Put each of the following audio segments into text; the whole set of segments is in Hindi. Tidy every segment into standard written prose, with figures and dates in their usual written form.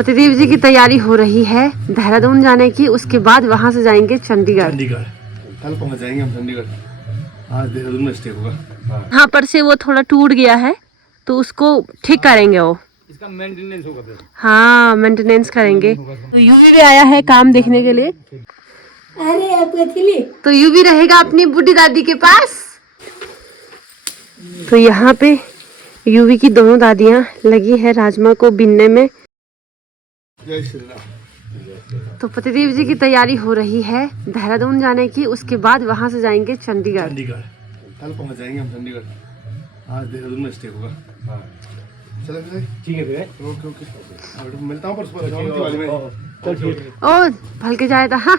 पतिदेव जी की तैयारी हो रही है देहरादून जाने की, उसके बाद वहां से जाएंगे चंडीगढ़। कल पहुंच जाएंगे हम चंडीगढ़। आज देहरादून में स्टे होगा। यहाँ पर से वो थोड़ा टूट गया है तो उसको ठीक करेंगे, वो इसका मेंटेनेंस होगा फिर। हाँ मेंटेनेंस करेंगे। तो यूवी भी आया है काम देखने के लिए। अरे आपका तो यूवी रहेगा अपनी बूढ़ी दादी के पास। तो यहाँ पे यूवी की दोनों दादियाँ लगी है राजमा को बीनने में। जय श्री राम। तो पतिदेव जी की तैयारी हो रही है देहरादून जाने की, उसके बाद वहां से जाएंगे चंडीगढ़। कल पहुंच जाएंगे हम चंडीगढ़। आज देहरादून में स्टे होगा। चलो ठीक है भैया। ओके ओके, मिलता हूँ परसों दिवाली में। चल ठीक है। ओ भल के जाए था। हाँ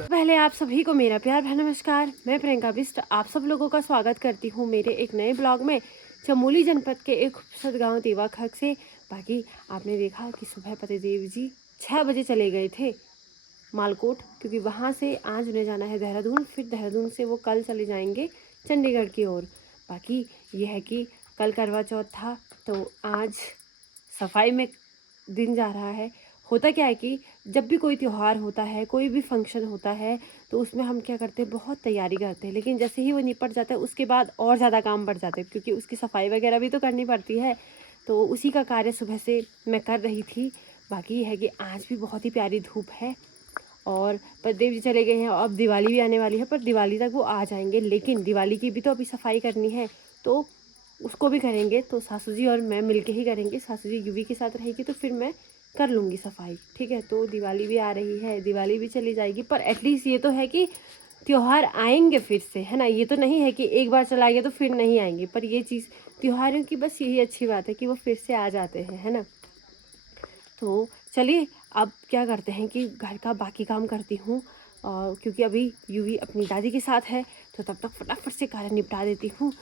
पहले आप सभी को मेरा प्यार भरा नमस्कार। मैं प्रियंका बिष्ट आप सब लोगों का स्वागत करती हूँ मेरे एक नए ब्लॉग में चमोली जनपद के एक खूबसूरत गांव देवाखक से। बाकी आपने देखा कि सुबह पतिदेव जी 6 बजे चले गए थे मालकोट, क्योंकि वहाँ से आज उन्हें जाना है देहरादून। फिर देहरादून से वो कल चले जाएंगे चंडीगढ़ की ओर। बाकी ये है कि कल करवा चौथ था तो आज सफाई में दिन जा रहा है। होता क्या है कि जब भी कोई त्यौहार होता है, कोई भी फंक्शन होता है, तो उसमें हम क्या करते हैं, बहुत तैयारी करते हैं। लेकिन जैसे ही वो निपट जाता है उसके बाद और ज़्यादा काम बढ़ जाता है, क्योंकि उसकी सफाई वगैरह भी तो करनी पड़ती है। तो उसी का कार्य सुबह से मैं कर रही थी। बाकी ये है कि आज भी बहुत ही प्यारी धूप है और पतिदेव जी चले गए हैं। अब दिवाली भी आने वाली है, पर दिवाली तक वो आ जाएंगे। लेकिन दिवाली की भी तो अभी सफाई करनी है, तो उसको भी करेंगे। तो सासू जी और मैं मिलके ही करेंगे। सासू जी यूवी के साथ रहेगी तो फिर मैं कर लूँगी सफाई, ठीक है। तो दिवाली भी आ रही है, दिवाली भी चली जाएगी, पर एटलीस्ट ये तो है कि त्यौहार आएंगे फिर से, है ना। ये तो नहीं है कि एक बार चला गया तो फिर नहीं आएंगे, पर ये चीज़ त्योहारों की बस यही अच्छी बात है कि वो फिर से आ जाते हैं, है ना। तो चलिए अब क्या करते हैं कि घर का बाकी काम करती हूँ, क्योंकि अभी यूवी अपनी दादी के साथ है, तो तब तक फटाफट से कार्य निपटा देती हूँ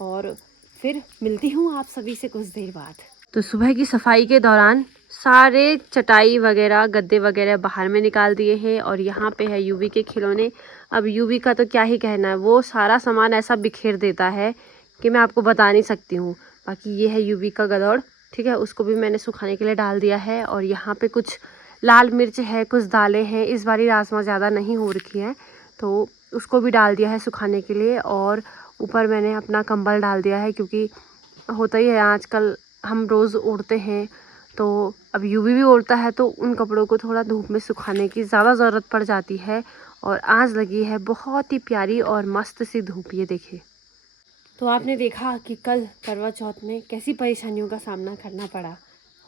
और फिर मिलती हूँ आप सभी से कुछ देर बाद। तो सुबह की सफाई के दौरान सारे चटाई वगैरह गद्दे वगैरह बाहर में निकाल दिए हैं और यहाँ पे है यूवी के खिलौने। अब यूवी का तो क्या ही कहना है, वो सारा सामान ऐसा बिखेर देता है कि मैं आपको बता नहीं सकती हूँ। बाकी ये है यूवी का गदौड़, ठीक है, उसको भी मैंने सुखाने के लिए डाल दिया है। और यहाँ पे कुछ लाल मिर्च है, कुछ दालें हैं। इस बारी राजमा ज़्यादा नहीं हो रखी है तो उसको भी डाल दिया है सुखाने के लिए। और ऊपर मैंने अपना कंबल डाल दिया है, क्योंकि होता ही है आजकल हम रोज़ ओढ़ते हैं, तो अब यूवी भी ओढ़ता है, तो उन कपड़ों को थोड़ा धूप में सुखाने की ज़्यादा ज़रूरत पड़ जाती है। और आज लगी है बहुत ही प्यारी और मस्त सी धूप, ये देखिए। तो आपने देखा कि कल करवा चौथ में कैसी परेशानियों का सामना करना पड़ा।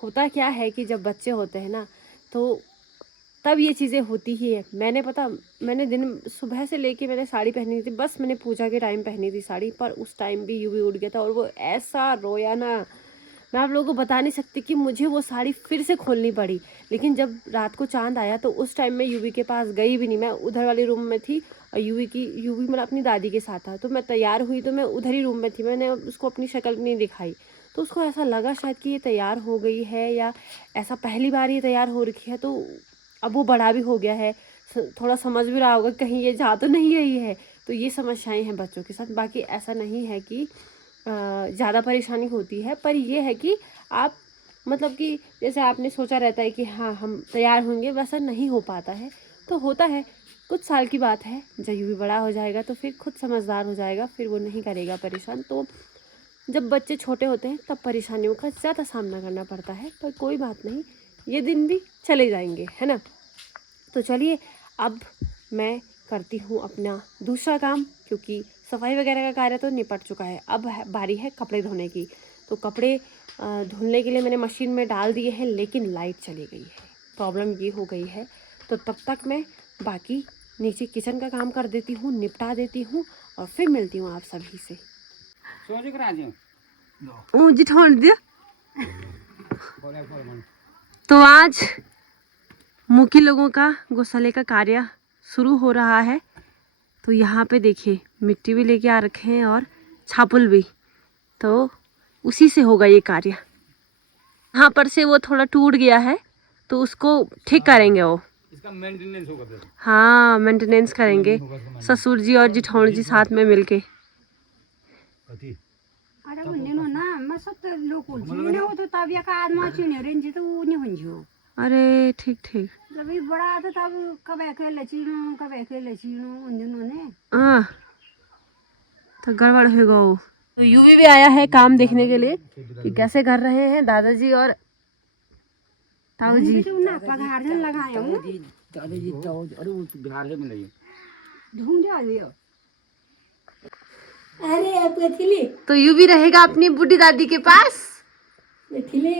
होता क्या है कि जब बच्चे होते हैं ना, तो तब ये चीज़ें होती ही है। मैंने दिन सुबह से लेके मैंने साड़ी पहनी थी, बस मैंने पूजा के टाइम पहनी थी साड़ी, पर उस टाइम भी यूवी उड़ गया था और वो ऐसा रोया ना, मैं आप लोगों को बता नहीं सकती कि मुझे वो साड़ी फिर से खोलनी पड़ी। लेकिन जब रात को चांद आया तो उस टाइम मैं यूवी के पास गई भी नहीं, मैं उधर वाले रूम में थी और यूवी मतलब अपनी दादी के साथ था। तो मैं तैयार हुई तो मैं उधर ही रूम में थी, मैंने उसको अपनी शक्ल नहीं दिखाई। तो उसको ऐसा लगा शायद कि ये तैयार हो गई है, या ऐसा पहली बार ये तैयार हो रखी है। तो अब वो बड़ा भी हो गया है, थोड़ा समझ भी रहा होगा कहीं ये जा तो नहीं रही है। तो ये समस्याएं हैं बच्चों के साथ। बाकी ऐसा नहीं है कि ज़्यादा परेशानी होती है, पर ये है कि आप मतलब कि जैसे आपने सोचा रहता है कि हाँ हम तैयार होंगे, वैसा नहीं हो पाता है। तो होता है, कुछ साल की बात है, जब यूवी बड़ा हो जाएगा तो फिर खुद समझदार हो जाएगा, फिर वो नहीं करेगा परेशान। तो जब बच्चे छोटे होते हैं तब परेशानियों का ज़्यादा सामना करना पड़ता है, पर कोई बात नहीं, ये दिन भी चले जाएंगे, है ना। तो चलिए अब मैं करती हूँ अपना दूसरा काम, क्योंकि सफाई वगैरह का कार्य तो निपट चुका है। अब बारी है कपड़े धोने की। तो कपड़े धुलने के लिए मैंने मशीन में डाल दिए हैं, लेकिन लाइट चली गई है, प्रॉब्लम ये हो गई है। तो तब तक मैं बाकी नीचे किचन का काम कर देती हूँ, निपटा देती हूँ और फिर मिलती हूँ आप सभी से। दिया तो आज मुखी लोगों का गौशाले का कार्य शुरू हो रहा है। तो यहाँ पे देखिए मिट्टी भी लेके आ रखे हैं और छापुल भी, तो उसी से होगा ये कार्य। यहाँ पर से वो थोड़ा टूट गया है तो उसको ठीक करेंगे, वो इसका मेंटेनेंस होगा फिर। हाँ मेंटेनेंस करेंगे ससुर जी और जिठौड़ जी साथ में मिलके। कथी अरे म्हणले ना मग सत्तर लोक नहीं होतो तब या का आदमा चुने रेंज तो वो नहीं हो अरे ठीक ठीक जब ये बड़ा आता तब कब अकेले लचीनो उन्होंने हाँ तो गड़बड़ होगा वो। तो यूवी भी आया है काम देखने के लिए कि कैसे कर रहे हैं दादाजी और ताऊ जी। तो ना पगार जन लगाया हूँ दादाजी तो अरे वो बिहार से मिलेगी ढूंढ जा लियो अरे पथिली तो यूवी रहेगा अपनी बूढ़ी दादी के पास। पथिली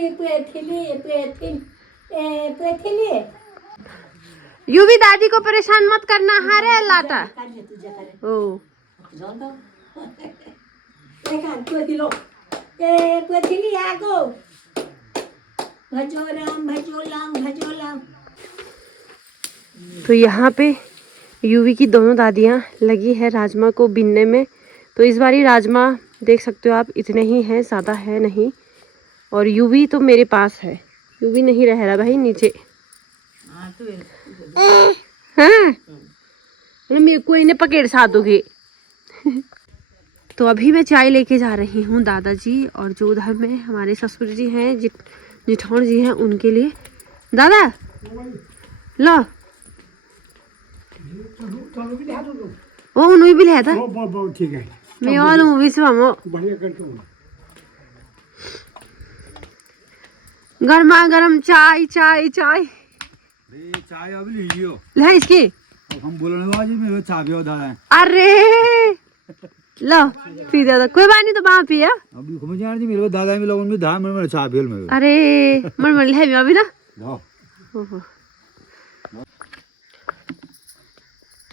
यूवी दादी को परेशान मत करना हारे लाटा ओ पथिली आगो भजो राम। तो यहाँ पे यूवी की दोनों दादियाँ लगी है राजमा को बीनने में। तो इस बारी राजमा देख सकते हो आप इतने ही हैं, ज़्यादा है नहीं। और यूवी तो मेरे पास है, यूवी नहीं रह रहा भाई नीचे। हाँ मेरे को इन्हें पकेड़ साधोगे। तो अभी मैं चाय लेके जा रही हूँ दादाजी और जो उधर में हमारे ससुर जी हैं जिठौन जी हैं उनके लिए। दादा लो वो उन्हें भी लिया था ठीक है मैं और हूँ विश्वामो बढ़िया करके गर्मा गर्म चाय चाय चाय चाय अभी लियो ले इसकी हम बोलने वाले में चाय भी उधार है अरे लो पी दादा कोई बात नहीं तो वहाँ पिया अभी घूम जा रही मेरे दादा में लोगों में धाम में चाय भी में अरे मन है मैं अभी ना। वाह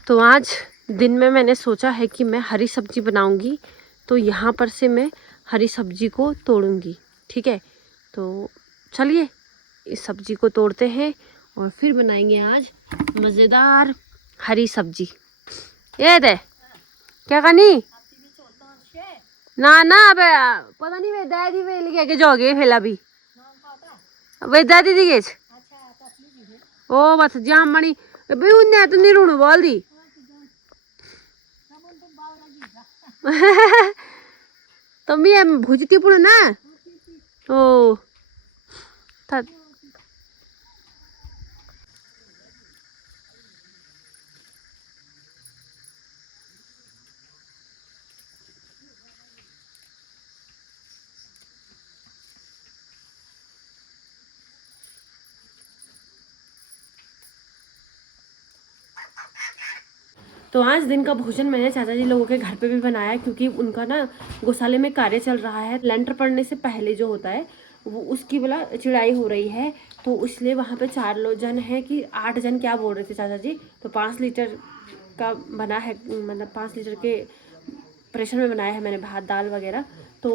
तो आज दिन में मैंने सोचा है कि मैं हरी सब्जी बनाऊंगी। तो यहाँ पर से मैं हरी सब्जी को तोड़ूंगी। ठीक है तो चलिए इस सब्जी को तोड़ते हैं और फिर बनाएंगे आज मज़ेदार हरी सब्जी। ये दे क्या करनी ना ना अब पता नहीं वे दादी वे लेके आके जाओगे फिर अभी वे दादी दी गेच ओ बस जाम मणि भाई उन्हें तो नहीं रूणु बोल दी तो मैं भुजती पुणे ना ओ था तो आज दिन का भोजन मैंने चाचा जी लोगों के घर पे भी बनाया क्योंकि उनका ना गौशाले में कार्य चल रहा है। लेंटर पड़ने से पहले जो होता है वो उसकी बोला चिड़ाई हो रही है। तो इसलिए वहाँ पे 4 लोग जन हैं कि 8 जन क्या बोल रहे थे चाचा जी। तो 5 लीटर का बना है मतलब 5 लीटर के प्रेशर में बनाया है मैंने भात दाल वगैरह। तो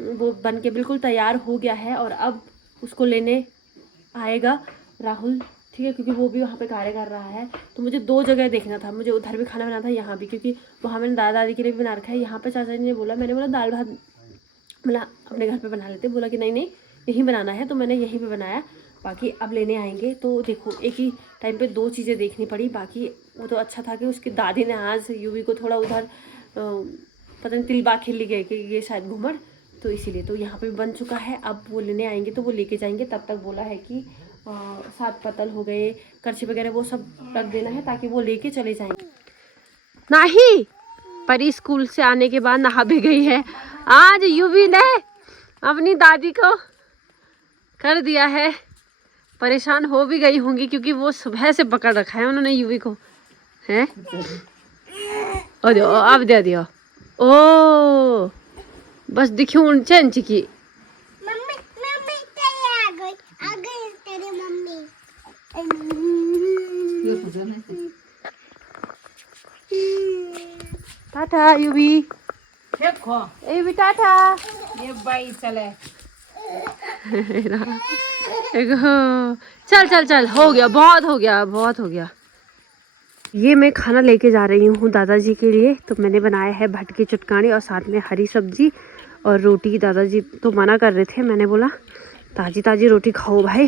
वो बन के बिल्कुल तैयार हो गया है और अब उसको लेने आएगा राहुल। ठीक है क्योंकि वो भी वहाँ पे कार्य कर रहा है। तो मुझे 2 जगह देखना था, मुझे उधर भी खाना बनाना था यहाँ भी क्योंकि वहाँ मैंने दादा दादी के लिए भी बना रखा है। यहाँ पे चाचा जी ने बोला, मैंने बोला दाल भात मतलब अपने घर पे बना लेते, बोला कि नहीं नहीं यहीं बनाना है। तो मैंने यहीं पे बनाया, बाकी अब लेने आएंगे। तो देखो एक ही टाइम पे 2 चीज़ें देखनी पड़ी। बाकी वो तो अच्छा था कि उसकी दादी ने आज यूवी को थोड़ा उधर पता नहीं तिलबा खेल गए कि ये शायद घूमर, तो इसीलिए तो यहाँ पे बन चुका है। अब वो लेने आएंगे तो वो लेके जाएंगे। तब तक बोला है कि 7 पतल हो गए, करछी वगैरह वो सब रख देना है ताकि वो लेके चले जाएंगे। नहीं परी स्कूल से आने के बाद नहा भी गई है। आज यूवी ने अपनी दादी को कर दिया है, परेशान हो भी गई होंगी क्योंकि वो सुबह से पकड़ रखा है उन्होंने यूवी को है। ओ दो अब दे दियो ओ बस दिखूं ऊंचे ऊंची की टाटा यूवी देखो ए भी टाटा ये बाई चले चल चल चल हो गया, बहुत हो गया, बहुत हो गया। ये मैं खाना लेके जा रही हूँ दादाजी के लिए। तो मैंने बनाया है भटकी चुटकानी और साथ में हरी सब्जी और रोटी। दादाजी तो मना कर रहे थे, मैंने बोला ताजी ताजी रोटी खाओ भाई।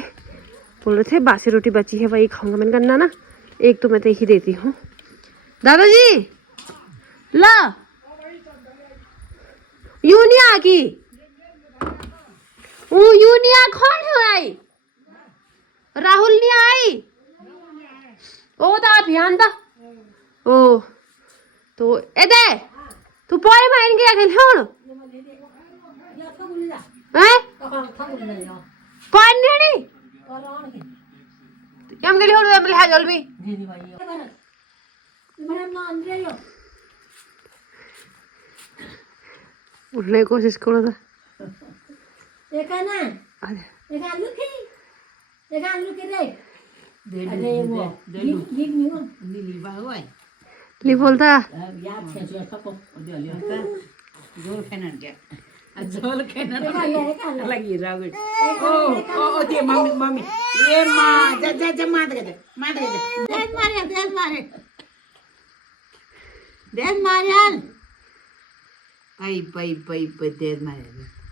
बोल रहे थे बासी रोटी बची है वही खाऊंगा। मैंने करना ना एक तो मैं तो ही देती हूँ। दादाजी ला आ की यू नहीं आ कौन है आई राहुल नहीं आई ओ दा अभियान दा ओ तो एदे तू पोए माइन गया खेल होण हैं पान नहीं यम गेली होण एमले हा जलबी उठने की कोशिश करो था ली बोलता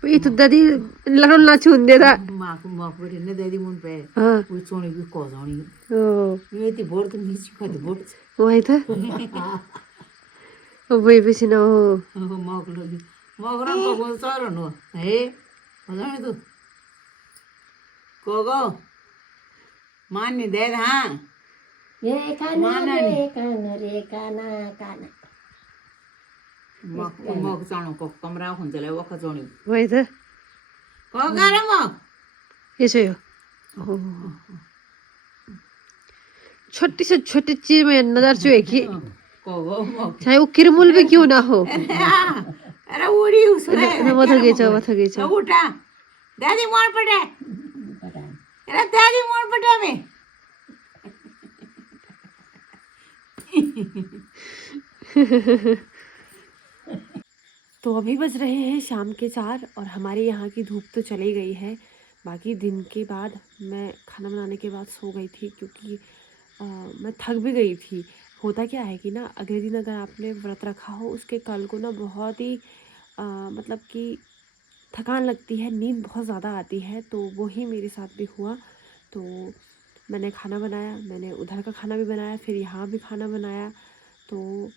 ये तो दादी लड़ो ना छून दे था हाँ वही था वही पे ना हो मान्य दे हाँ मग जाणो कमरा हुंजले वखा जोणी वही था को गारे मग ये सही हो छोटी से छोटी चीज में नजर चुएगी को गो मग चाहे वो किरमुल भी क्यों ना हो अरे उड़ी उसने वो थक गई उठा दादी मोड़ पड़े अरे दादी मोड़ पड़े में तो अभी बज रहे हैं शाम के 4 और हमारे यहाँ की धूप तो चली गई है। बाकी दिन के बाद मैं खाना बनाने के बाद सो गई थी क्योंकि मैं थक भी गई थी। होता क्या है कि ना अगले दिन अगर आपने व्रत रखा हो उसके कल को ना बहुत ही मतलब कि थकान लगती है, नींद बहुत ज़्यादा आती है। तो वही मेरे साथ भी हुआ। तो मैंने खाना बनाया, मैंने उधर का खाना भी बनाया, फिर यहाँ भी खाना बनाया। तो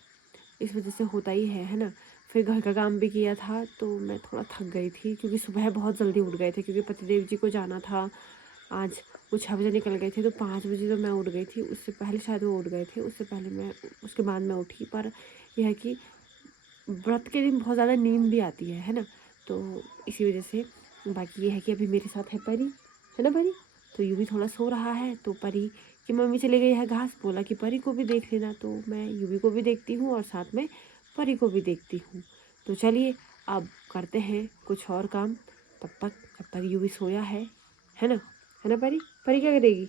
इस वजह से होता ही है ना। फिर घर का काम भी किया था तो मैं थोड़ा थक गई थी क्योंकि सुबह बहुत जल्दी उठ गए थे क्योंकि पतिदेव जी को जाना था। आज वो 6 बजे निकल गए थे तो 5 बजे तो मैं उठ गई थी। उससे पहले शायद वो उठ गए थे, उससे पहले मैं उसके बाद मैं उठी। पर यह है कि व्रत के दिन बहुत ज़्यादा नींद भी आती है ना। तो इसी वजह से बाकी ये है कि अभी मेरे साथ है परी, है ना परी। तो यूँ भी थोड़ा सो रहा है। तो परी की मम्मी चली गई है घास, बोला कि परी को भी देख लेना। तो मैं यूवी को भी देखती हूँ और साथ में परी को भी देखती हूँ। तो चलिए अब करते हैं कुछ और काम जब तक यूवी सोया है ना। है ना परी। परी क्या करेगी,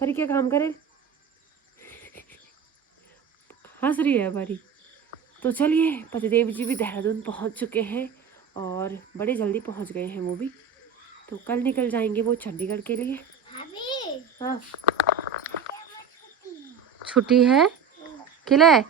परी क्या काम करे, हंस रही है परी। तो चलिए पतिदेव जी भी देहरादून पहुंच चुके हैं और बड़े जल्दी पहुंच गए हैं वो भी। तो कल निकल जाएंगे वो चंडीगढ़ के लिए। हाँ छुट्टी है किले